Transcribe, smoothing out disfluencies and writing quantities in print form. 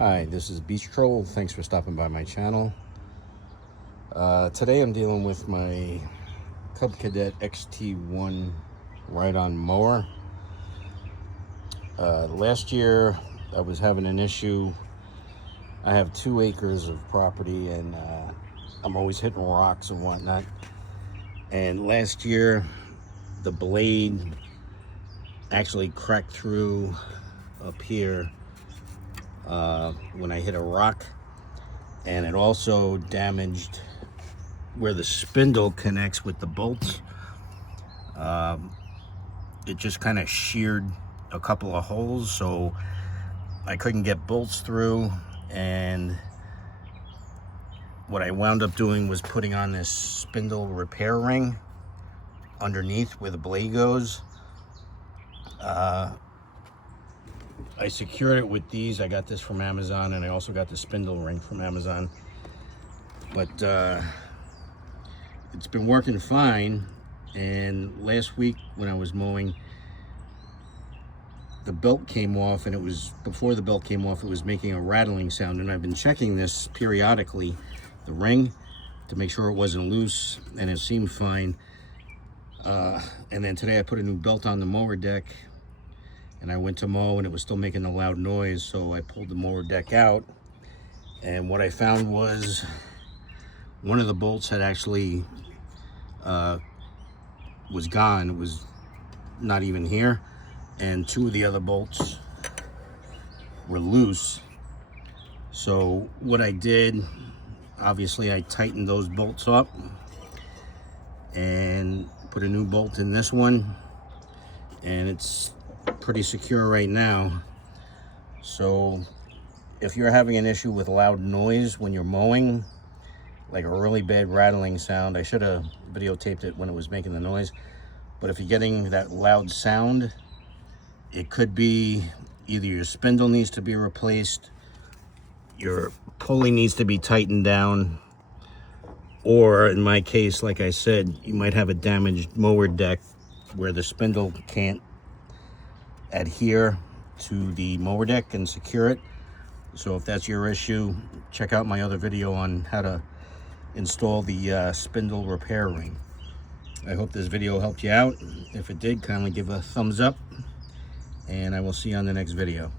Hi, this is Beach Troll. Thanks for stopping by my channel. Today I'm dealing with my Cub Cadet XT1 ride-on mower. Last year I was having an issue. I have 2 acres of property and I'm always hitting rocks and whatnot. And last year the blade actually cracked through up here when I hit a rock, and it also damaged where the spindle connects with the bolts. It just kind of sheared a couple of holes, so I couldn't get bolts through, and what I wound up doing was putting on this spindle repair ring underneath where the blade goes. I secured it with these. I got this from Amazon, and I also got the spindle ring from Amazon. But it's been working fine. And last week when I was mowing, the belt came off, and before the belt came off, it was making a rattling sound. And I've been checking this periodically, the ring, to make sure it wasn't loose, and it seemed fine. And then today I put a new belt on the mower deck, and I went to mow and it was still making a loud noise, so I pulled the mower deck out, and what I found was one of the bolts had actually was gone. It was not even here, and 2 of the other bolts were loose. So what I did, obviously I tightened those bolts up and put a new bolt in this one, and it's pretty secure right now. So if you're having an issue with loud noise when you're mowing, like a really bad rattling sound, I should have videotaped it when it was making the noise, but if you're getting that loud sound, it could be either your spindle needs to be replaced, your pulley needs to be tightened down, or in my case, like I said, you might have a damaged mower deck where the spindle can't adhere to the mower deck and secure it. So if that's your issue, check out my other video on how to install the spindle repair ring. I hope this video helped you out. If it did, kindly give a thumbs up, and I will see you on the next video.